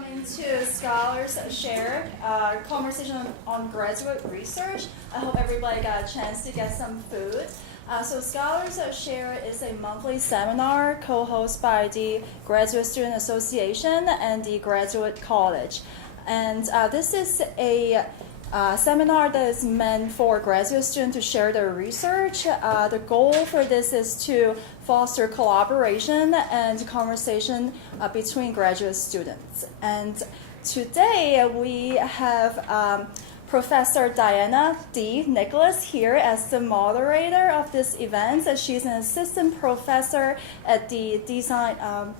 coming to Scholars Shared, conversation on graduate research. I hope everybody got a chance to get some food. So Scholars Shared is a monthly seminar co-hosted by the Graduate Student Association and the Graduate College. And this is a seminar that is meant for graduate students to share their research. The goal for this is to foster collaboration and conversation between graduate students. And today we have Professor Diana D. Nicholas here as the moderator of this event. She's an assistant professor at the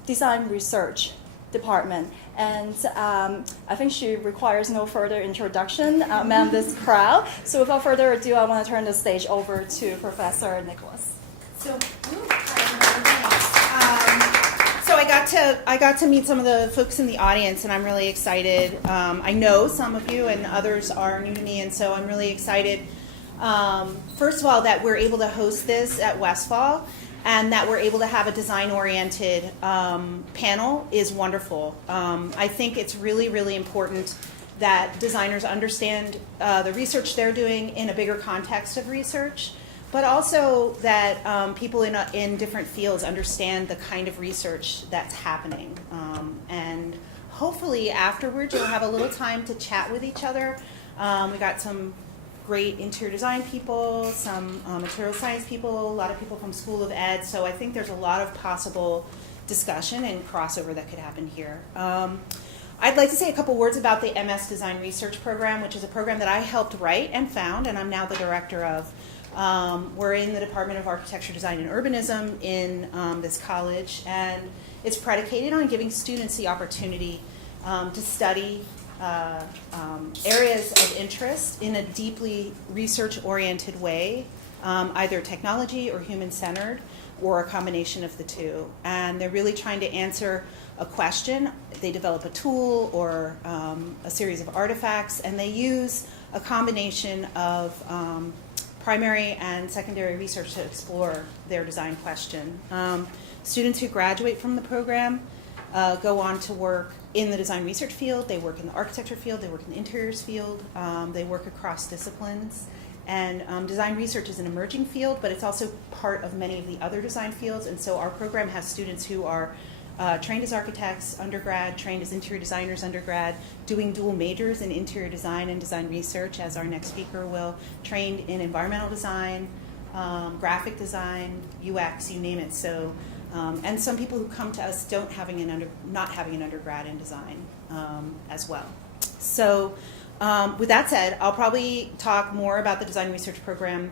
Design Research Department. And I think she requires no further introduction among this crowd. So without further ado, I want to turn the stage over to Professor Nicholas. So I got to meet some of the folks in the audience, and I'm really excited. I know some of you, and others are new to me, and so I'm really excited. First of all, that we're able to host this at Westfall, and that we're able to have a design-oriented panel is wonderful. I think it's really, really important that designers understand the research they're doing in a bigger context of research, but also that people in different fields understand the kind of research that's happening. And hopefully afterwards you'll have a little time to chat with each other. We got some great interior design people, some material science people, a lot of people from School of Ed, so I think there's a lot of possible discussion and crossover that could happen here. I'd like to say a couple words about the MS Design Research Program, which is a program that I helped write and found, and I'm now the director of. We're in the Department of Architecture, Design, and Urbanism in this college, and it's predicated on giving students the opportunity to study areas of interest in a deeply research-oriented way, either technology or human-centered, or a combination of the two. And they're really trying to answer a question. They develop a tool or a series of artifacts, and they use a combination of primary and secondary research to explore their design question. Students who graduate from the program go on to work in the design research field, they work in the architecture field, they work in the interiors field, they work across disciplines. And design research is an emerging field, but it's also part of many of the other design fields. And so our program has students who are trained as architects, undergrad, trained as interior designers, undergrad, doing dual majors in interior design and design research, as our next speaker will, trained in environmental design, graphic design, UX, you name it. So, and some people who come to us not having an undergrad in design as well. So with that said, I'll probably talk more about the design research program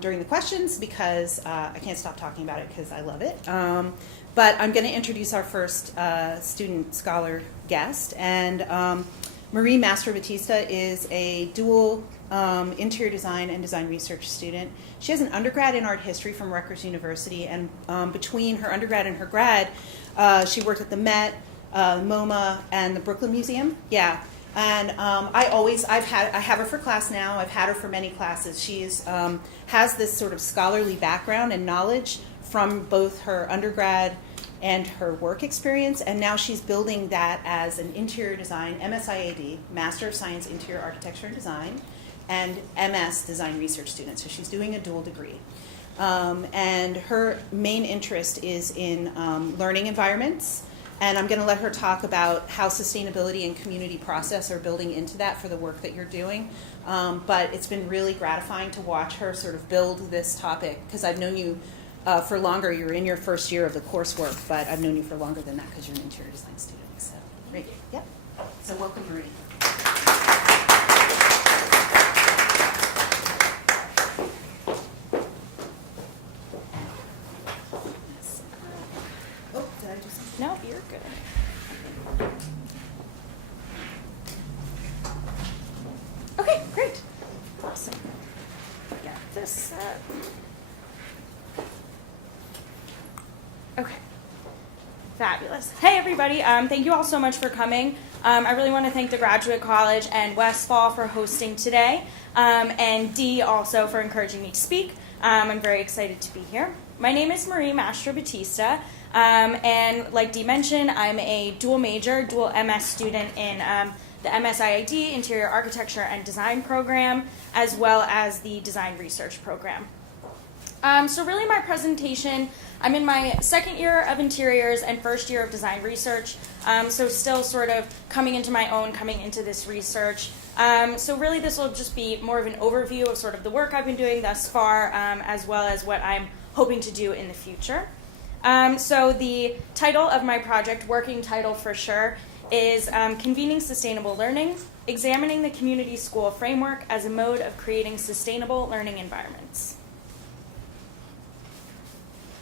during the questions because I can't stop talking about it because I love it. But I'm going to introduce our first student scholar guest. And Marie Batista is a dual interior design and design research student. She has an undergrad in art history from Rutgers University. And between her undergrad and her grad, she worked at the Met, MoMA, and the Brooklyn Museum. Yeah. And I have her for class now. I've had her for many classes. She's has this sort of scholarly background and knowledge from both her undergrad and her work experience, and now she's building that as an interior design, MSIAD, Master of Science Interior Architecture and Design, and MS Design Research student. So she's doing a dual degree. And her main interest is in learning environments, and I'm going to let her talk about how sustainability and community process are building into that for the work that you're doing. But it's been really gratifying to watch her sort of build this topic, because I've known you for longer. You're in your first year of the coursework, but I've known you for longer than that because you're an interior design student. So, great. Yep. So welcome, Marie. Oh, did I do something? No, you're good. Okay, great. Awesome. Got this set. Okay. Fabulous. Hey, everybody. Thank you all so much for coming. I really want to thank the Graduate College and Westfall for hosting today, and Dee also for encouraging me to speak. I'm very excited to be here. My name is Marie Batista. And like Dee mentioned, I'm a dual major, dual MS student in the MSIID, Interior Architecture and Design program, as well as the Design Research program. So really my presentation, I'm in my second year of interiors and first year of design research, so still sort of coming into my own, coming into this research. So really this will just be more of an overview of sort of the work I've been doing thus far, as well as what I'm hoping to do in the future. So the title of my project, working title for sure, is Convening Sustainable Learning, Examining the Community School Framework as a Mode of Creating Sustainable Learning Environments.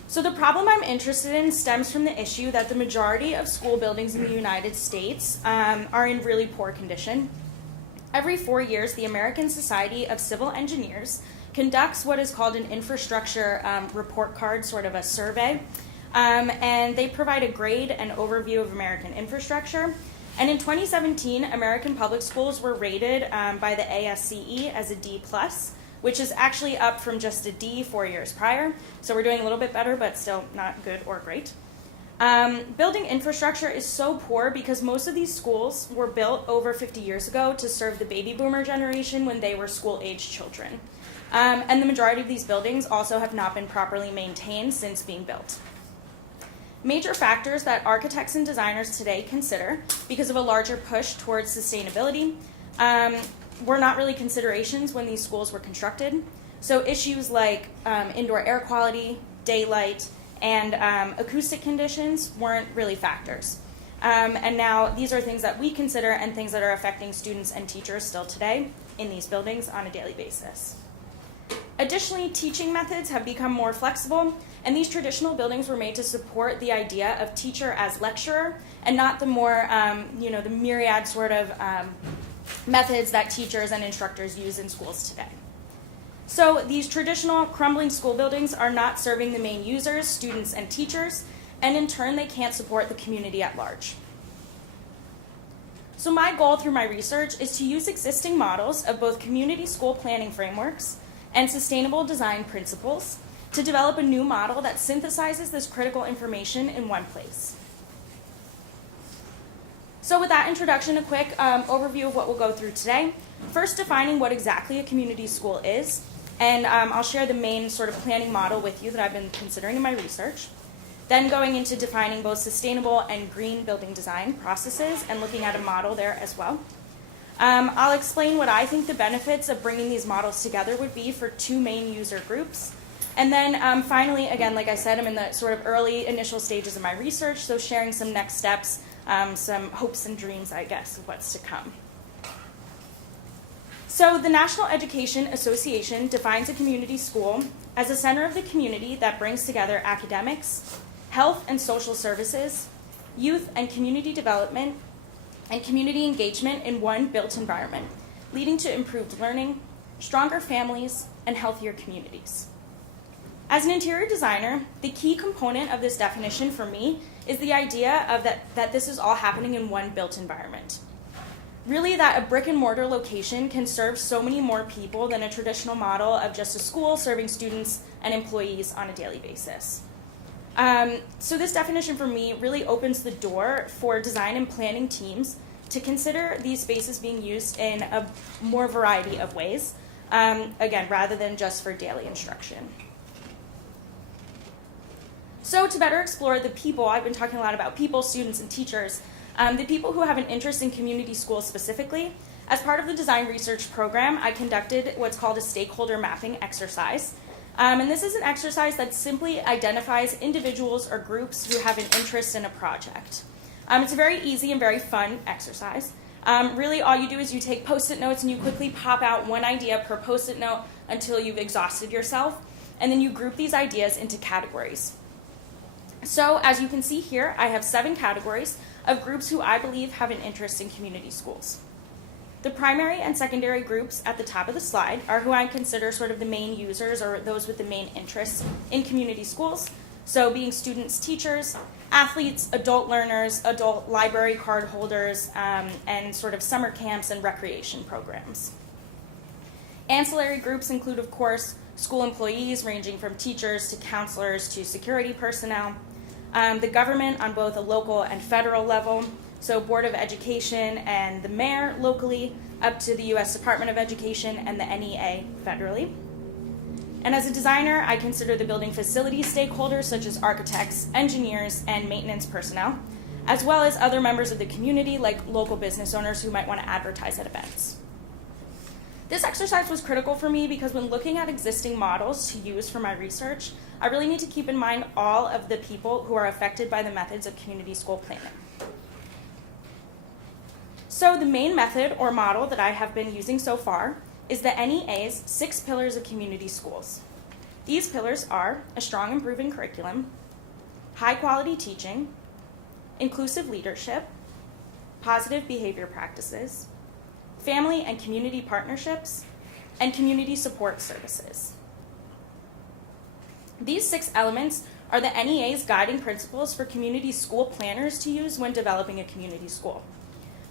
So the problem I'm interested in stems from the issue that the majority of school buildings in the United States are in really poor condition. Every 4 years, the American Society of Civil Engineers conducts what is called an infrastructure report card, sort of a survey, and they provide a grade and overview of American infrastructure. And in 2017, American public schools were rated by the ASCE as a D+, which is actually up from just a D 4 years prior. So we're doing a little bit better, but still not good or great. Building infrastructure is so poor because most of these schools were built over 50 years ago to serve the baby boomer generation when they were school-aged children. And the majority of these buildings also have not been properly maintained since being built. Major factors that architects and designers today consider because of a larger push towards sustainability were not really considerations when these schools were constructed. So issues like indoor air quality, daylight, and acoustic conditions weren't really factors. And now these are things that we consider and things that are affecting students and teachers still today in these buildings on a daily basis. Additionally, teaching methods have become more flexible, and these traditional buildings were made to support the idea of teacher as lecturer and not the more, the myriad sort of methods that teachers and instructors use in schools today. So these traditional crumbling school buildings are not serving the main users, students and teachers, and in turn they can't support the community at large. So my goal through my research is to use existing models of both community school planning frameworks and sustainable design principles to develop a new model that synthesizes this critical information in one place. So with that introduction, a quick overview of what we'll go through today. First, defining what exactly a community school is, and I'll share the main sort of planning model with you that I've been considering in my research. Then going into defining both sustainable and green building design processes and looking at a model there as well. I'll explain what I think the benefits of bringing these models together would be for two main user groups. And then finally, again, like I said, I'm in the sort of early initial stages of my research, so sharing some next steps, some hopes and dreams, I guess, of what's to come. So the National Education Association defines a community school as a center of the community that brings together academics, health and social services, youth and community development, and community engagement in one built environment, leading to improved learning, stronger families, and healthier communities. As an interior designer, the key component of this definition for me is the idea of that this is all happening in one built environment. Really, that a brick and mortar location can serve so many more people than a traditional model of just a school serving students and employees on a daily basis. So this definition for me really opens the door for design and planning teams to consider these spaces being used in a more variety of ways, again, rather than just for daily instruction. So to better explore the people, I've been talking a lot about people, students, and teachers, the people who have an interest in community schools specifically. As part of the design research program, I conducted what's called a stakeholder mapping exercise. And this is an exercise that simply identifies individuals or groups who have an interest in a project. It's a very easy and very fun exercise. Really, all you do is you take Post-it notes and you quickly pop out one idea per Post-it note until you've exhausted yourself, and then you group these ideas into categories. So, as you can see here, I have 7 categories of groups who I believe have an interest in community schools. The primary and secondary groups at the top of the slide are who I consider sort of the main users or those with the main interests in community schools. So being students, teachers, athletes, adult learners, adult library card holders, and sort of summer camps and recreation programs. Ancillary groups include, of course, school employees ranging from teachers to counselors to security personnel, the government on both a local and federal level, so Board of Education and the mayor locally, up to the U.S. Department of Education and the NEA federally. And as a designer, I consider the building facility stakeholders such as architects, engineers, and maintenance personnel, as well as other members of the community like local business owners who might want to advertise at events. This exercise was critical for me because when looking at existing models to use for my research, I really need to keep in mind all of the people who are affected by the methods of community school planning. So the main method or model that I have been using so far is the NEA's 6 pillars of community schools. These pillars are a strong and proven curriculum, high quality teaching, inclusive leadership, positive behavior practices, family and community partnerships, and community support services. These 6 elements are the NEA's guiding principles for community school planners to use when developing a community school.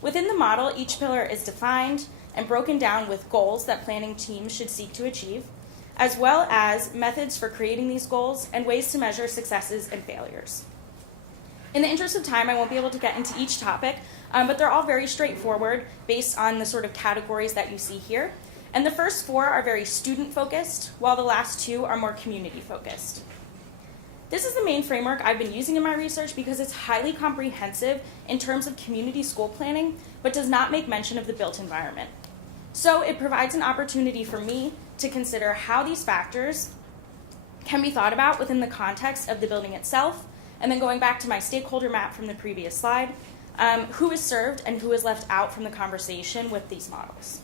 Within the model, each pillar is defined and broken down with goals that planning teams should seek to achieve, as well as methods for creating these goals and ways to measure successes and failures. In the interest of time, I won't be able to get into each topic, but they're all very straightforward based on the sort of categories that you see here. And the first 4 are very student-focused, while the last 2 are more community-focused. This is the main framework I've been using in my research because it's highly comprehensive in terms of community school planning, but does not make mention of the built environment. So it provides an opportunity for me to consider how these factors can be thought about within the context of the building itself, and then going back to my stakeholder map from the previous slide, who is served and who is left out from the conversation with these models.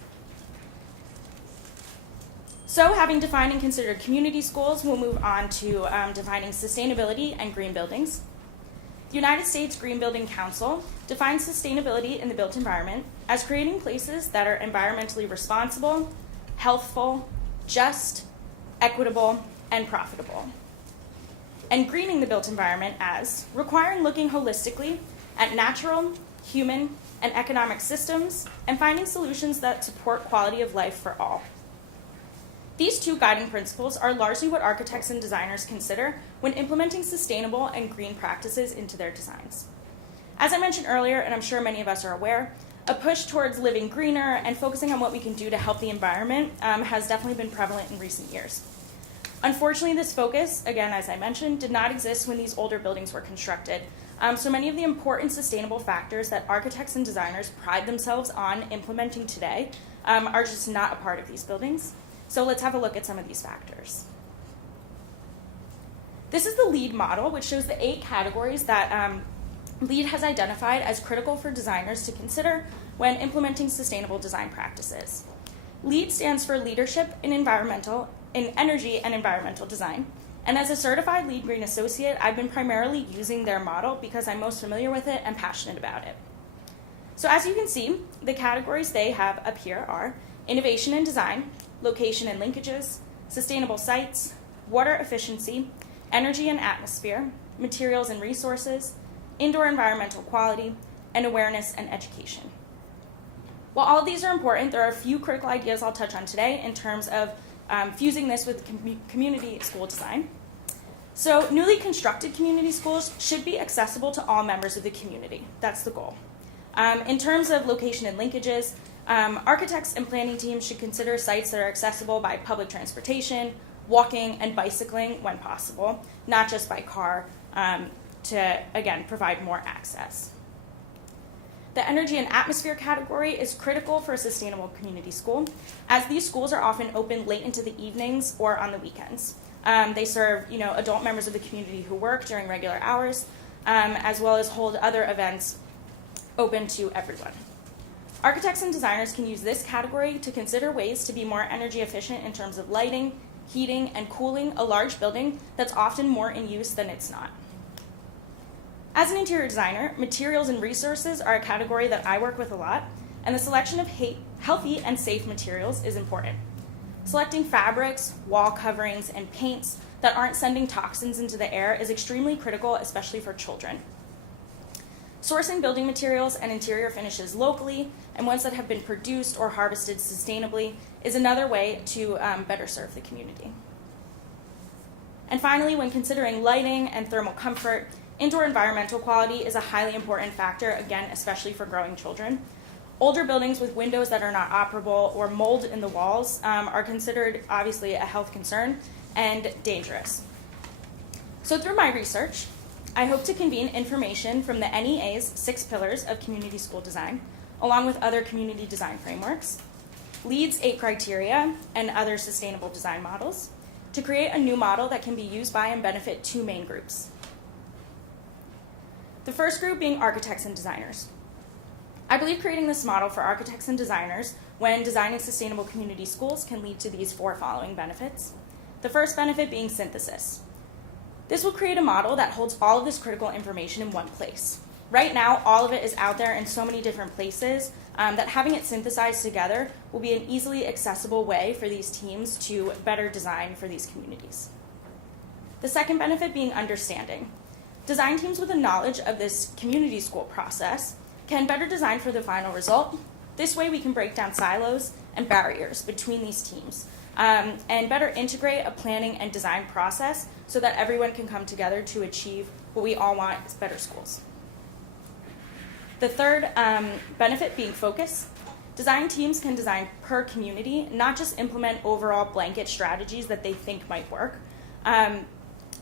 So having defined and considered community schools, we'll move on to defining sustainability and green buildings. The United States Green Building Council defines sustainability in the built environment as creating places that are environmentally responsible, healthful, just, equitable, and profitable. And greening the built environment as requiring looking holistically at natural, human, and economic systems and finding solutions that support quality of life for all. These 2 guiding principles are largely what architects and designers consider when implementing sustainable and green practices into their designs. As I mentioned earlier, and I'm sure many of us are aware, a push towards living greener and focusing on what we can do to help the environment has definitely been prevalent in recent years. Unfortunately, this focus, again, as I mentioned, did not exist when these older buildings were constructed. So many of the important sustainable factors that architects and designers pride themselves on implementing today are just not a part of these buildings. So let's have a look at some of these factors. This is the LEED model, which shows the 8 categories that LEED has identified as critical for designers to consider when implementing sustainable design practices. LEED stands for Leadership in Energy and Environmental Design. And as a certified LEED Green Associate, I've been primarily using their model because I'm most familiar with it and passionate about it. So as you can see, the categories they have up here are innovation and design, location and linkages, sustainable sites, water efficiency, energy and atmosphere, materials and resources, indoor environmental quality, and awareness and education. While all of these are important, there are a few critical ideas I'll touch on today in terms of fusing this with community school design. So newly constructed community schools should be accessible to all members of the community. That's the goal. In terms of location and linkages, architects and planning teams should consider sites that are accessible by public transportation, walking, and bicycling when possible, not just by car, to, again, provide more access. The energy and atmosphere category is critical for a sustainable community school, as these schools are often open late into the evenings or on the weekends. They serve, adult members of the community who work during regular hours, as well as hold other events open to everyone. Architects and designers can use this category to consider ways to be more energy efficient in terms of lighting, heating, and cooling a large building that's often more in use than it's not. As an interior designer, materials and resources are a category that I work with a lot, and the selection of healthy and safe materials is important. Selecting fabrics, wall coverings, and paints that aren't sending toxins into the air is extremely critical, especially for children. Sourcing building materials and interior finishes locally, and ones that have been produced or harvested sustainably, is another way to better serve the community. And finally, when considering lighting and thermal comfort, Indoor environmental quality is a highly important factor, again, especially for growing children. Older buildings with windows that are not operable or mold in the walls are considered, obviously, a health concern and dangerous. So through my research, I hope to convene information from the NEA's 6 pillars of community school design, along with other community design frameworks, LEED's 8 criteria, and other sustainable design models, to create a new model that can be used by and benefit 2 main groups. The first group being architects and designers. I believe creating this model for architects and designers when designing sustainable community schools can lead to these 4 following benefits. The first benefit being synthesis. This will create a model that holds all of this critical information in one place. Right now, all of it is out there in so many different places that having it synthesized together will be an easily accessible way for these teams to better design for these communities. The second benefit being understanding. Design teams with a knowledge of this community school process can better design for the final result. This way we can break down silos and barriers between these teams and better integrate a planning and design process so that everyone can come together to achieve what we all want is better schools. The third benefit being focus. Design teams can design per community, not just implement overall blanket strategies that they think might work.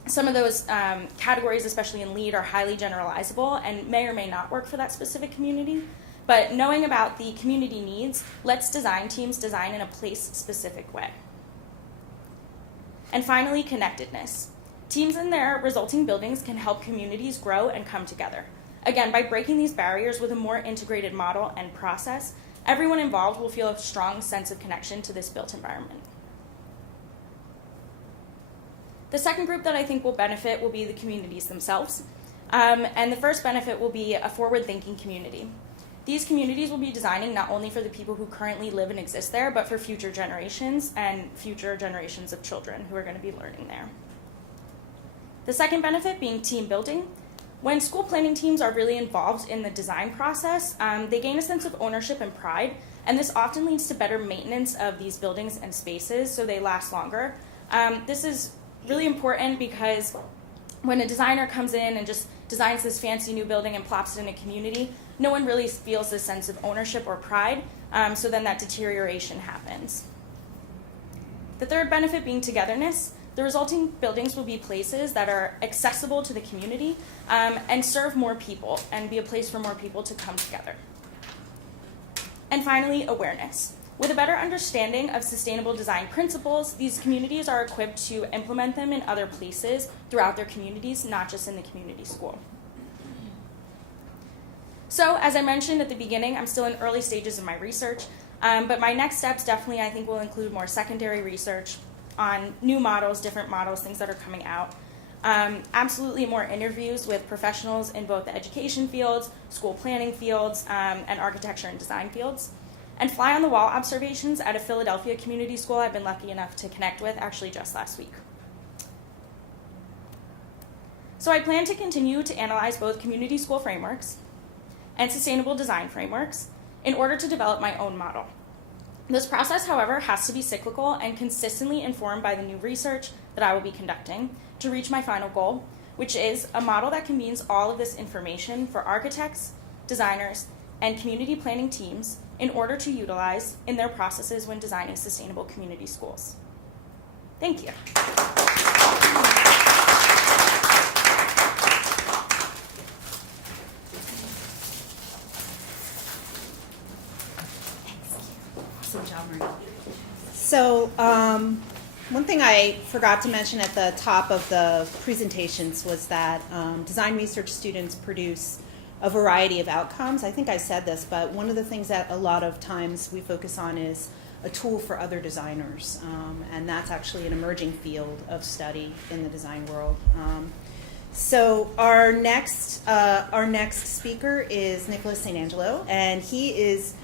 Some of those categories, especially in LEED, are highly generalizable and may or may not work for that specific community. But knowing about the community needs lets design teams design in a place-specific way. And finally, connectedness. Teams and their resulting buildings can help communities grow and come together. Again, by breaking these barriers with a more integrated model and process, everyone involved will feel a strong sense of connection to this built environment. The second group that I think will benefit will be the communities themselves. And the first benefit will be a forward-thinking community. These communities will be designing not only for the people who currently live and exist there, but for future generations and future generations of children who are going to be learning there. The second benefit being team building. When school planning teams are really involved in the design process, they gain a sense of ownership and pride, and this often leads to better maintenance of these buildings and spaces so they last longer. This is really important because when a designer comes in and just designs this fancy new building and plops it in a community, no one really feels this sense of ownership or pride, so then that deterioration happens. The third benefit being togetherness. The resulting buildings will be places that are accessible to the community and serve more people and be a place for more people to come together. And finally, awareness. With a better understanding of sustainable design principles, these communities are equipped to implement them in other places throughout their communities, not just in the community school. So, as I mentioned at the beginning, I'm still in early stages of my research, but my next steps definitely, I think, will include more secondary research on new models, different models, things that are coming out. Absolutely more interviews with professionals in both the education fields, school planning fields, and architecture and design fields. And fly-on-the-wall observations at a Philadelphia community school I've been lucky enough to connect with actually just last week. So I plan to continue to analyze both community school frameworks and sustainable design frameworks in order to develop my own model. This process, however, has to be cyclical and consistently informed by the new research that I will be conducting to reach my final goal, which is a model that convenes all of this information for architects, designers, and community planning teams in order to utilize in their processes when designing sustainable community schools. Thank you. Awesome job, Marie. So, one thing I forgot to mention at the top of the presentations was that design research students produce a variety of outcomes. I think I said this, but one of the things that a lot of times we focus on is a tool for other designers, and that's actually an emerging field of study in the design world. So our next speaker is Nicola St Angelo, and he is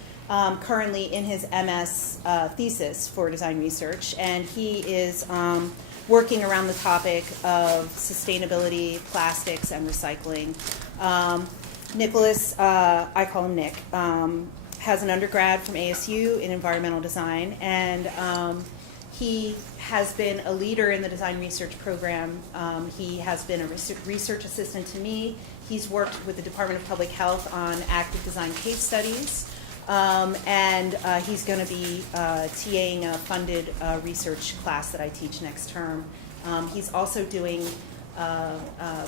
currently in his MS thesis for design research, and he is working around the topic of sustainability, plastics, and recycling. Nicholas, I call him Nick, has an undergrad from ASU in environmental design, and He has been a leader in the design research program. He has been a research assistant to me. He's worked with the Department of Public Health on active design case studies. And he's going to be TAing a funded research class that I teach next term. He's also doing a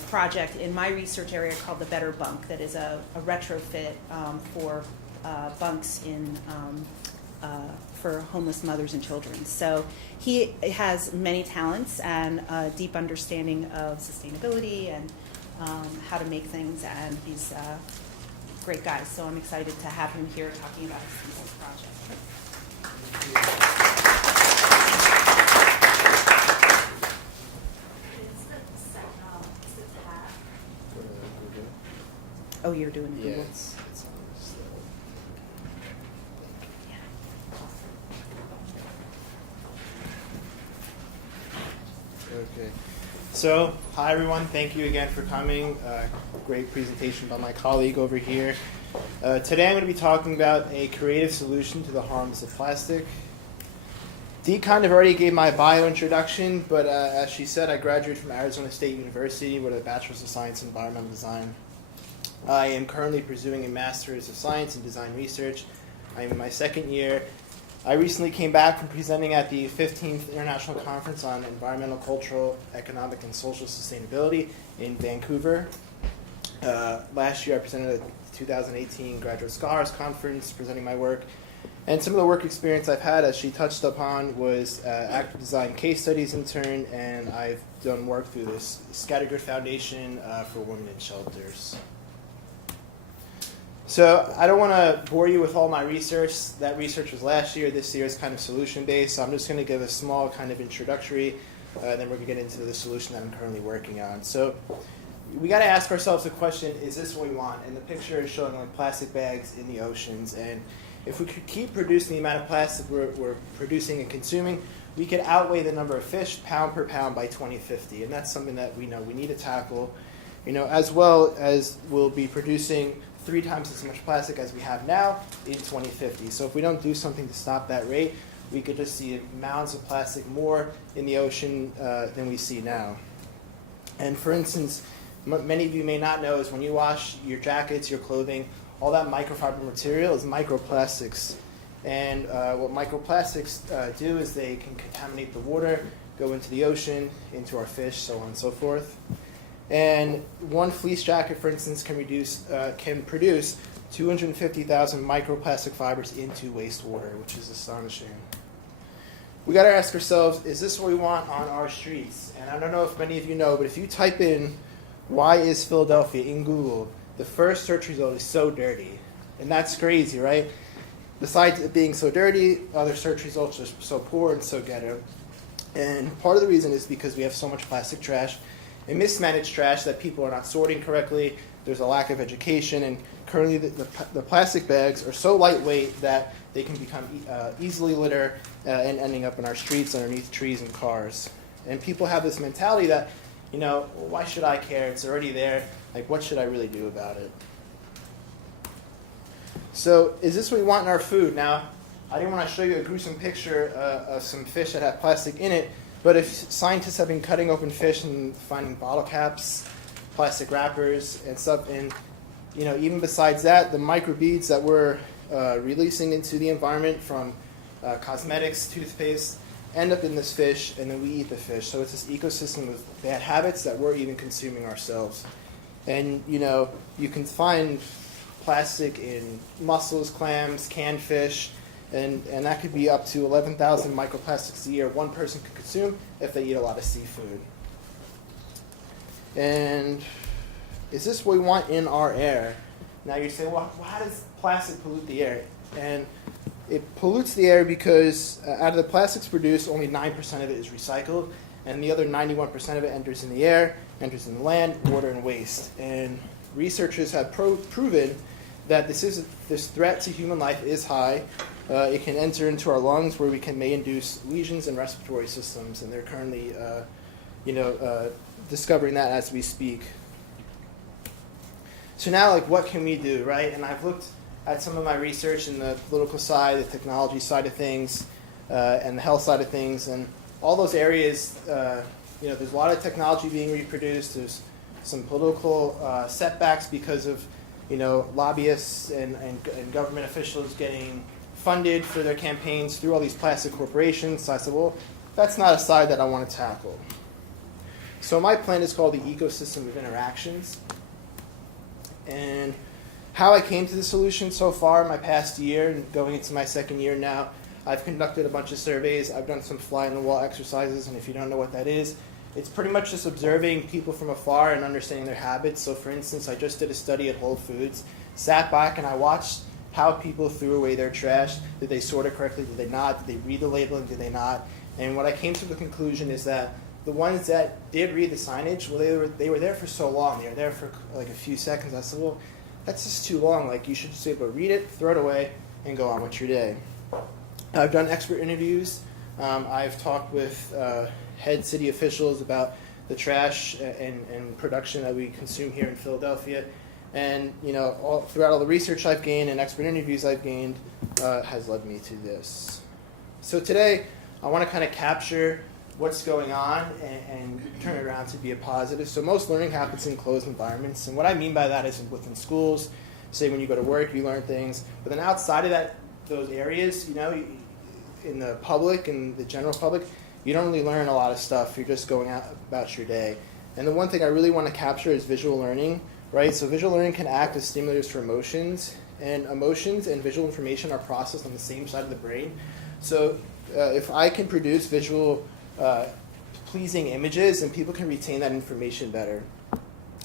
project in my research area called the Better Bunk, that is a retrofit for bunks for homeless mothers and children. So he has many talents and a deep understanding of sustainability and how to make things, and he's great guy. So I'm excited to have him here talking about his project. Oh, you're doing Google? Yeah, it's on this Okay. So, hi everyone. Thank you again for coming. Great presentation by my colleague over here. Today I'm going to be talking about a creative solution to the harms of plastic. Dee kind of already gave my bio introduction, but as she said, I graduated from Arizona State University with a Bachelor's of Science in Environmental Design. I am currently pursuing a Master's of Science in Design Research. I am in my second year. I recently came back from presenting at the 15th International Conference on Environmental, Cultural, Economic, and Social Sustainability in Vancouver. Last year I presented at the 2018 Graduate Scholars Conference presenting my work. And some of the work experience I've had, as she touched upon, was active design case studies intern, and I've done work through this Scattergood Foundation for Women in Shelters. So I don't want to bore you with all my research. That research was last year. This year is kind of solution-based, so I'm just going to give a small kind of introductory, then we're going to get into the solution that I'm currently working on. So we got to ask ourselves the question, is this what we want? And the picture is showing like plastic bags in the oceans. And if we could keep producing the amount of plastic we're producing and consuming, we could outweigh the number of fish pound per pound by 2050. And that's something that we know we need to tackle, as well as we'll be producing 3 times as much plastic as we have now in 2050. So if we don't do something to stop that rate, we could just see mounds of plastic more in the ocean than we see now. And for instance, many of you may not know is when you wash your jackets, your clothing, all that microfiber material is microplastics. And what microplastics do is they can contaminate the water, go into the ocean, into our fish, so on and so forth. And one fleece jacket, for instance, can produce 250,000 microplastic fibers into wastewater, which is astonishing. We got to ask ourselves, is this what we want on our streets? And I don't know if many of you know, but if you type in, "Why is Philadelphia?" in Google, the first search result is "so dirty." And that's crazy, right? Besides it being so dirty, other search results are so poor and so ghetto. And part of the reason is because we have so much plastic trash and mismanaged trash that people are not sorting correctly. There's a lack of education, and currently the plastic bags are so lightweight that they can become easily litter and ending up in our streets underneath trees and cars. And people have this mentality that, well, why should I care? It's already there. Like, what should I really do about it? So is this what we want in our food? Now, I didn't want to show you a gruesome picture of some fish that have plastic in it, but if scientists have been cutting open fish and finding bottle caps, plastic wrappers, and stuff, and even besides that, the microbeads that we're releasing into the environment from cosmetics, toothpaste, end up in this fish, and then we eat the fish. So it's this ecosystem of bad habits that we're even consuming ourselves. And you can find plastic in mussels, clams, canned fish, and that could be up to 11,000 microplastics a year one person could consume if they eat a lot of seafood. And is this what we want in our air? Now you say, well, how does plastic pollute the air? And it pollutes the air because out of the plastics produced, only 9% of it is recycled, and the other 91% of it enters in the air, enters in the land, water, and waste. And researchers have proven that this threat to human life is high. It can enter into our lungs, where may induce lesions in respiratory systems, and they're currently, discovering that as we speak. So now, what can we do, right? And I've looked at some of my research in the political side, the technology side of things. and the health side of things. And all those areas, there's a lot of technology being reproduced. There's some political setbacks because of, lobbyists and government officials getting funded for their campaigns through all these plastic corporations. So I said, well, that's not a side that I want to tackle. So my plan is called the Ecosystem of Interactions. And how I came to the solution so far in my past year, and going into my second year now, I've conducted a bunch of surveys. I've done some fly-on-the-wall exercises, and if you don't know what that is, it's pretty much just observing people from afar and understanding their habits. So for instance, I just did a study at Whole Foods, sat back and I watched how people threw away their trash. Did they sort it correctly? Did they not? Did they read the labeling? Did they not? And what I came to the conclusion is that the ones that did read the signage, well, they were there for so long. They were there for like a few seconds. I said, well, that's just too long. Like, you should just be able to read it, throw it away, and go on with your day. I've done expert interviews. I've talked with head city officials about the trash and production that we consume here in Philadelphia. And, throughout all the research I've gained and expert interviews I've gained has led me to this. So today, I want to kind of capture what's going on and turn it around to be a positive. So most learning happens in closed environments. And what I mean by that is within schools. Say when you go to work, you learn things. But then outside of those areas, in the public and the general public, you don't really learn a lot of stuff. You're just going out about your day. And the one thing I really want to capture is visual learning, right? So visual learning can act as stimulators for emotions, and emotions and visual information are processed on the same side of the brain. So if I can produce visual pleasing images, and people can retain that information better.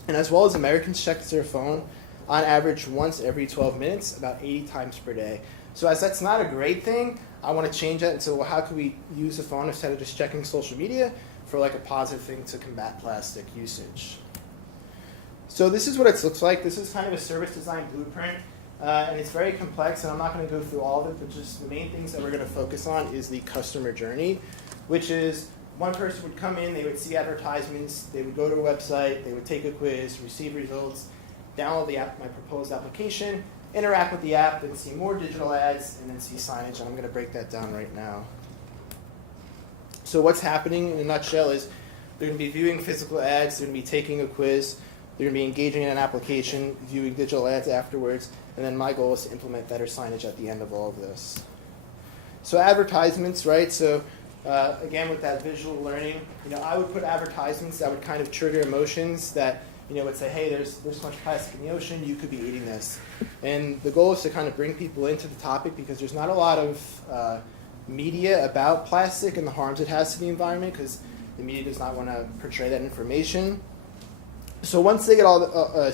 And as well as Americans check their phone on average once every 12 minutes, about 80 times per day. So as that's not a great thing, I want to change that and say, well, how can we use the phone instead of just checking social media for like a positive thing to combat plastic usage? So this is what it looks like. This is kind of a service design blueprint, and it's very complex, and I'm not going to go through all of it, but just the main things that we're going to focus on is the customer journey, which is one person would come in, they would see advertisements, they would go to a website, they would take a quiz, receive results, download my proposed application, interact with the app, then see more digital ads, and then see signage, and I'm going to break that down right now. So what's happening in a nutshell is they're going to be viewing physical ads, they're going to be taking a quiz, they're going to be engaging in an application, viewing digital ads afterwards, and then my goal is to implement better signage at the end of all of this. So advertisements, right? So again, with that visual learning, I would put advertisements that would kind of trigger emotions that, would say, hey, there's this much plastic in the ocean, you could be eating this. And the goal is to kind of bring people into the topic because there's not a lot of media about plastic and the harms it has to the environment because the media does not want to portray that information. So once they get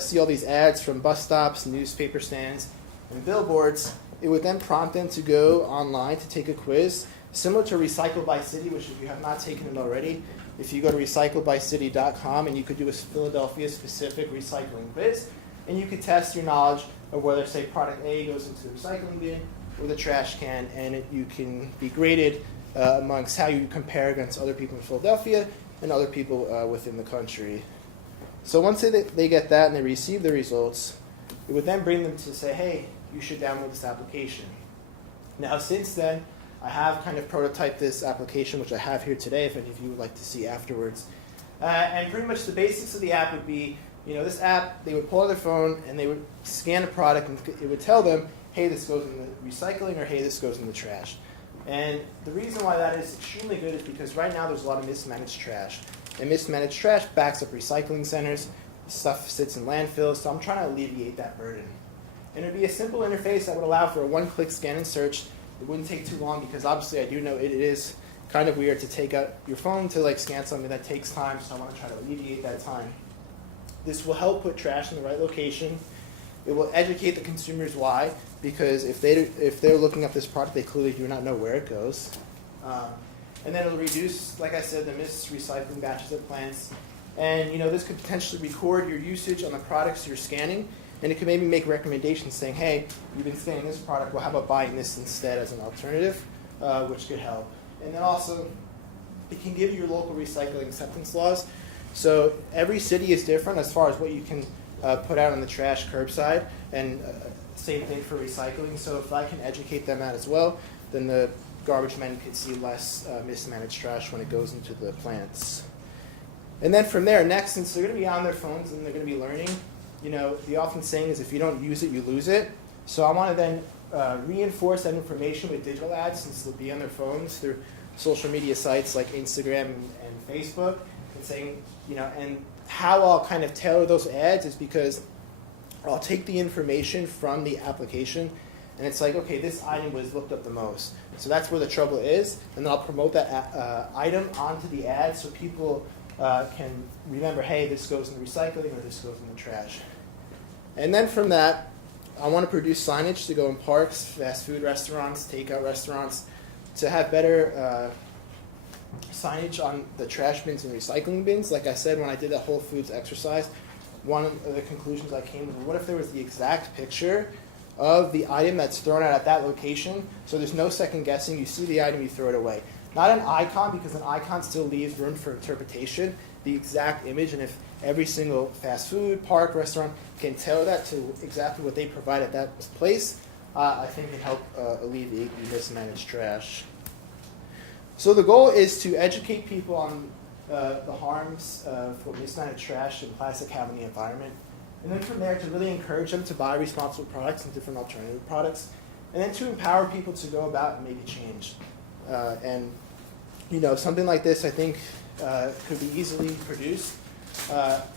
see all these ads from bus stops, newspaper stands, and billboards, it would then prompt them to go online to take a quiz, similar to Recycle by City, which if you have not taken it already, if you go to recyclebycity.com and you could do a Philadelphia-specific recycling quiz, and you could test your knowledge of whether, say, product A goes into the recycling bin or the trash can, and you can be graded amongst how you compare against other people in Philadelphia and other people within the country. So once they get that and they receive the results, it would then bring them to say, hey, you should download this application. Now, since then, I have kind of prototyped this application, which I have here today, if any of you would like to see afterwards. And pretty much the basics of the app would be, this app, they would pull out their phone and they would scan a product and it would tell them, hey, this goes in the recycling or hey, this goes in the trash. And the reason why that is extremely good is because right now there's a lot of mismanaged trash. And mismanaged trash backs up recycling centers, stuff sits in landfills, so I'm trying to alleviate that burden. And it would be a simple interface that would allow for a one-click scan and search. It wouldn't take too long because obviously I do know it is kind of weird to take out your phone to scan something that takes time, so I want to try to alleviate that time. This will help put trash in the right location. It will educate the consumers why, because if they're looking up this product, they clearly do not know where it goes. And then it'll reduce, like I said, the missed recycling batches at plants. And this could potentially record your usage on the products you're scanning, and it could maybe make recommendations saying, hey, you've been scanning this product, well, how about buying this instead as an alternative, which could help. And then also, it can give you your local recycling acceptance laws. So every city is different as far as what you can put out on the trash curbside, and same thing for recycling. So if I can educate them out as well, then the garbage men could see less mismanaged trash when it goes into the plants. And then from there, next, since they're going to be on their phones and they're going to be learning, the often saying is if you don't use it, you lose it. So I want to then reinforce that information with digital ads, since they'll be on their phones through social media sites like Instagram and Facebook, and saying, and how I'll kind of tailor those ads is because I'll take the information from the application, and it's like, okay, this item was looked up the most. So that's where the trouble is, and then I'll promote that item onto the ad so people can remember, hey, this goes in the recycling or this goes in the trash. And then from that, I want to produce signage to go in parks, fast food restaurants, takeout restaurants, to have better signage on the trash bins and recycling bins. Like I said, when I did that Whole Foods exercise, one of the conclusions I came to was, what if there was the exact picture of the item that's thrown out at that location, so there's no second guessing, you see the item, you throw it away. Not an icon, because an icon still leaves room for interpretation, the exact image, and if every single fast food, park, restaurant can tailor that to exactly what they provide at that place, I think can help alleviate the mismanaged trash. So the goal is to educate people on the harms of what mismanaged trash and plastic have in the environment, and then from there to really encourage them to buy responsible products and different alternative products, and then to empower people to go about and make a change. And something like this, I think, could be easily produced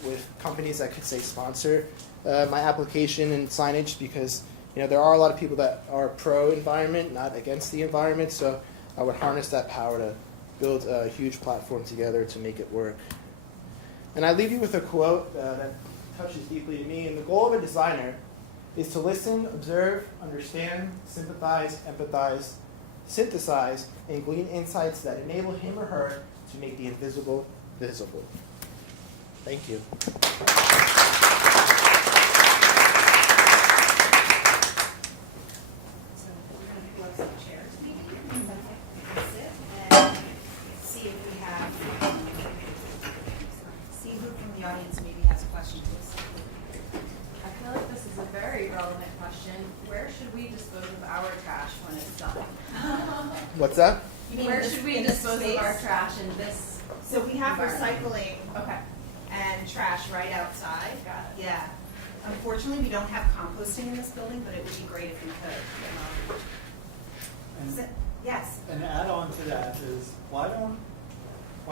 with companies that could, say, sponsor my application and signage, because there are a lot of people that are pro-environment, not against the environment, so I would harness that power to build a huge platform together to make it work. And I leave you with a quote that touches deeply to me, and the goal of a designer is to listen, observe, understand, sympathize, empathize, synthesize, and glean insights that enable him or her to make the invisible visible. Thank you. So we're going to pull up some chairs maybe, and sit and see if we have, see who from the audience maybe has questions. I feel like this is a very relevant question. Where should we dispose of our trash when it's done? What's that? Where should we dispose of our trash in this? So we have environment? recycling Okay, and trash right outside. got it. Yeah. Unfortunately, we don't have composting in this building, but it would be great if we could. And Yes. an add-on to that is, why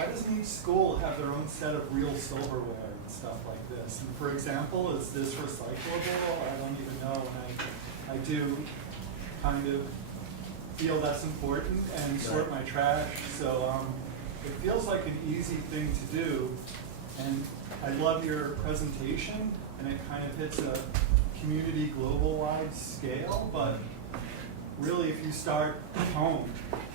doesn't each school have their own set of real silverware and stuff like this? And for example, is this recyclable? I don't even know, and I do kind of feel that's important and sort my trash. So it feels like an easy thing to do. And I love your presentation, and it kind of hits a community global-wide scale, but really if you start at home,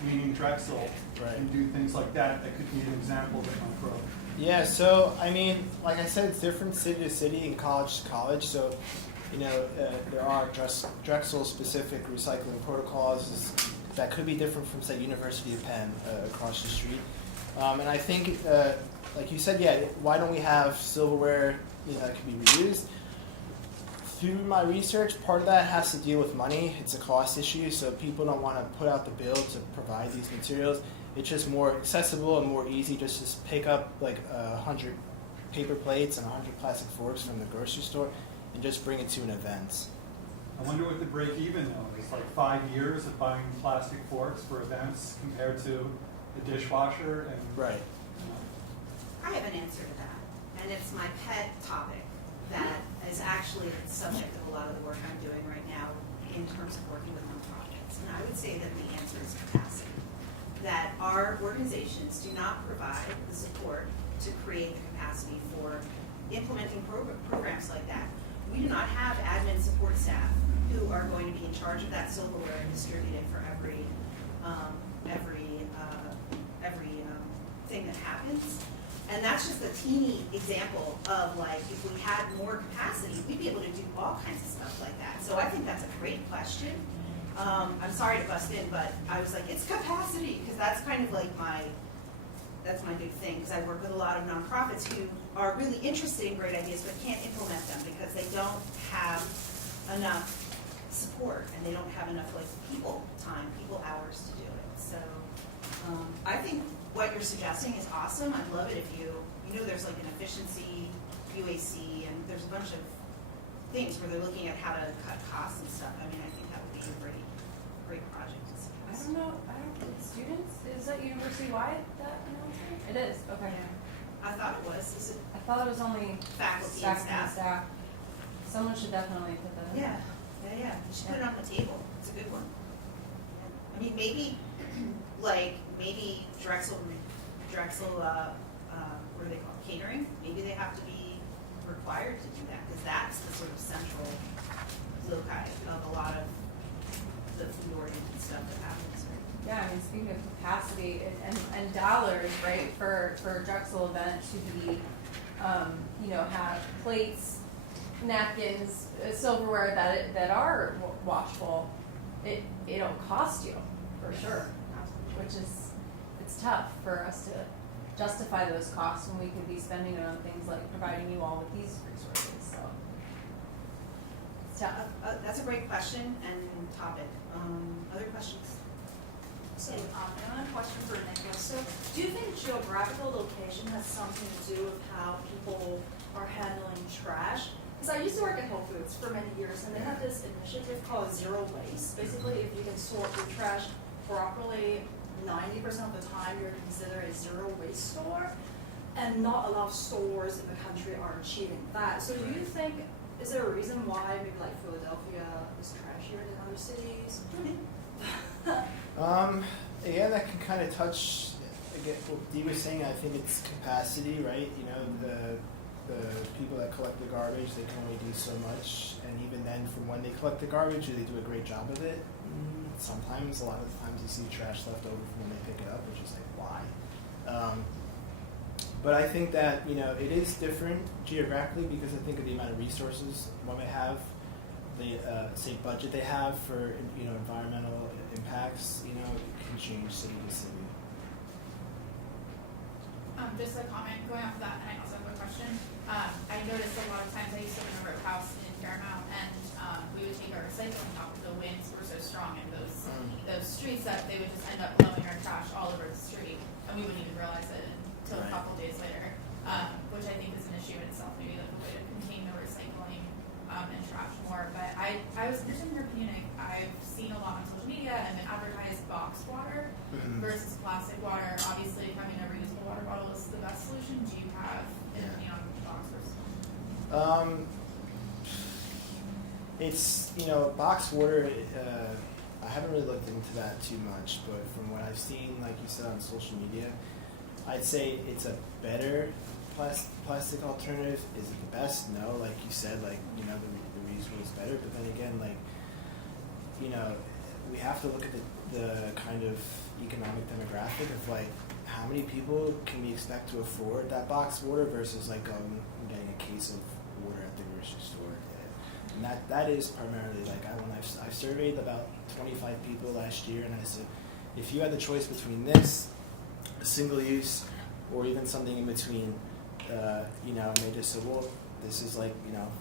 meaning Drexel, Right. and do things like that, that could be an example that might grow. Yeah, so I mean, like I said, it's different city to city and college to college. So, there are Drexel-specific recycling protocols that could be different from, say, University of Penn across the street. And I think, like you said, yeah, why don't we have silverware that could be reused? Through my research, part of that has to deal with money. It's a cost issue, so people don't want to put out the bill to provide these materials. It's just more accessible and more easy just to pick up like 100 paper plates and 100 plastic forks from the grocery store and just bring it to an event. I wonder what the break even though is, like 5 years of buying plastic forks for events compared to the dishwasher and Right. I have an answer to that, and it's my pet topic that is actually the subject of a lot of the work I'm doing right now in terms of working with nonprofits. And I would say that the answer is capacity. That our organizations do not provide the support to create the capacity for implementing programs like that. We do not have admin support staff who are going to be in charge of that silverware and distribute it for every thing that happens. And that's just a teeny example of, like, if we had more capacity, we'd be able to do all kinds of stuff like that. So I think that's a great question. I'm sorry to bust in, but I was like, it's capacity, because that's kind of like that's my big thing, because I work with a lot of nonprofits who are really interested in great ideas but can't implement them because they don't have enough support and they don't have enough people hours to do it. So I think what you're suggesting is awesome. I'd love it if you know there's like an efficiency UAC, and there's a bunch of things where they're looking at how to cut costs and stuff. I mean, I think that would be a great project. I don't know, students, is that university-wide, that announcement? It is, okay. I thought it was. Is it I thought it was only faculty and staff? Someone should definitely put that in. Yeah. You should put it on the table. It's a good one. I mean, maybe Drexel, what do they call it? Catering? Maybe they have to be required to do that, because that's the sort of central loci of a lot of the food-oriented stuff that happens. Right? Yeah, I mean, speaking of capacity and dollars, right, for a Drexel event to be, have plates, napkins, silverware that are washable, it'll cost you for sure, which is, it's tough for us to justify those costs when we could be spending it on things like providing you all with these resources. So it's tough. That's a great question and topic. Other questions? So, I have a question for Nicola. So, do you think geographical location has something to do with how people are handling trash? Because I used to work at Whole Foods for many years, and they have this initiative called Zero Waste. Basically, if you can sort your trash properly, 90% of the time you're considered a zero waste store, and not a lot of stores in the country are achieving that. So, do you think, is there a reason why maybe like Philadelphia is trashier than other cities? Yeah, that can kind of touch, again, what Dee was saying. I think it's capacity, right? You know, the people that collect the garbage, they can only do so much, and even then, from when they collect the garbage, do they do a great job of it? Sometimes, a lot of the times, you see trash left over from when they pick it up, which is like, why? But I think that, it is different geographically, because I think of the amount of resources one may have, the say budget they have for environmental impacts. It can change city to city. Just a comment going off of that, and I also have a question. I noticed a lot of times I used to live in a row house in Fairmount, and we would take our recycling off. The winds were so strong in those streets that they would just end up blowing our trash all over the street, and we wouldn't even realize it until a couple days later, which I think is an issue in itself. Maybe like a way to contain the recycling and trash more. But I was interested in your opinion. I've seen a lot on social media and been advertised box water versus plastic water. Obviously, having a reusable water bottle is the best solution. Do you have an opinion on box versus It's box water. I haven't really looked into that too much, but from what I've seen, like you said on social media, I'd say it's a better plastic alternative. Is it the best? No, like you said, the reusable is better. But then again, we have to look at the kind of economic demographic of how many people can we expect to afford that box water versus getting a case of water at the grocery store. And that is primarily I've surveyed about 25 people last year, and I said, if you had the choice between this, a single use, or even something in between, and they just said, well, this is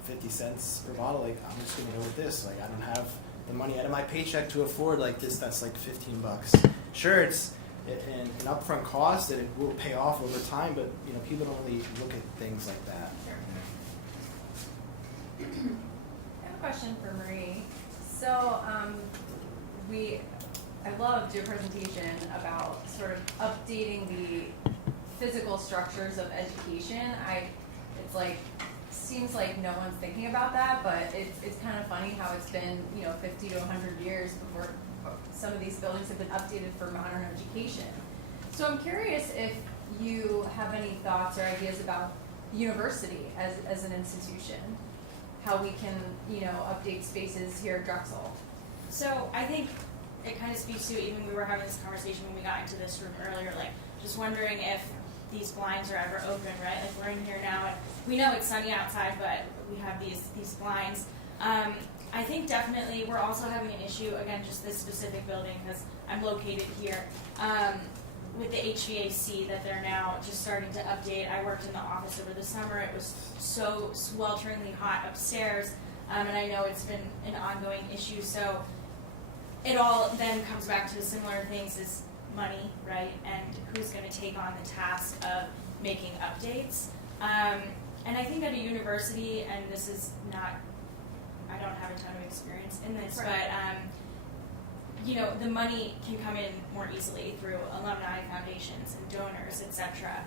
50 cents per bottle. I'm just gonna go with this. I don't have the money out of my paycheck to afford this. That's $15. Sure, it's an upfront cost, and it will pay off over time. But people don't really look at things like that. I have a question for Marie. So I loved your presentation about sort of updating the physical structures of education. Seems like no one's thinking about that, but it's kind of funny how it's been 50 to 100 years before some of these buildings have been updated for modern education. So I'm curious if you have any thoughts or ideas about university as an institution, how we can update spaces here at Drexel. So I think it kind of speaks to, even we were having this conversation when we got into this room earlier, just wondering if these blinds are ever open, right? We're in here now, and we know it's sunny outside, but we have these blinds. I think definitely we're also having an issue, again, just this specific building, because I'm located here, with the HVAC that they're now just starting to update. I worked in the office over the summer. It was so swelteringly hot upstairs, and I know it's been an ongoing issue. So it all then comes back to the similar things, is money, right? And who's going to take on the task of making updates. And I think at a university, and this is not, I don't have a ton of experience in this, Right. but you know, the money can come in more easily through alumni foundations and donors, etc.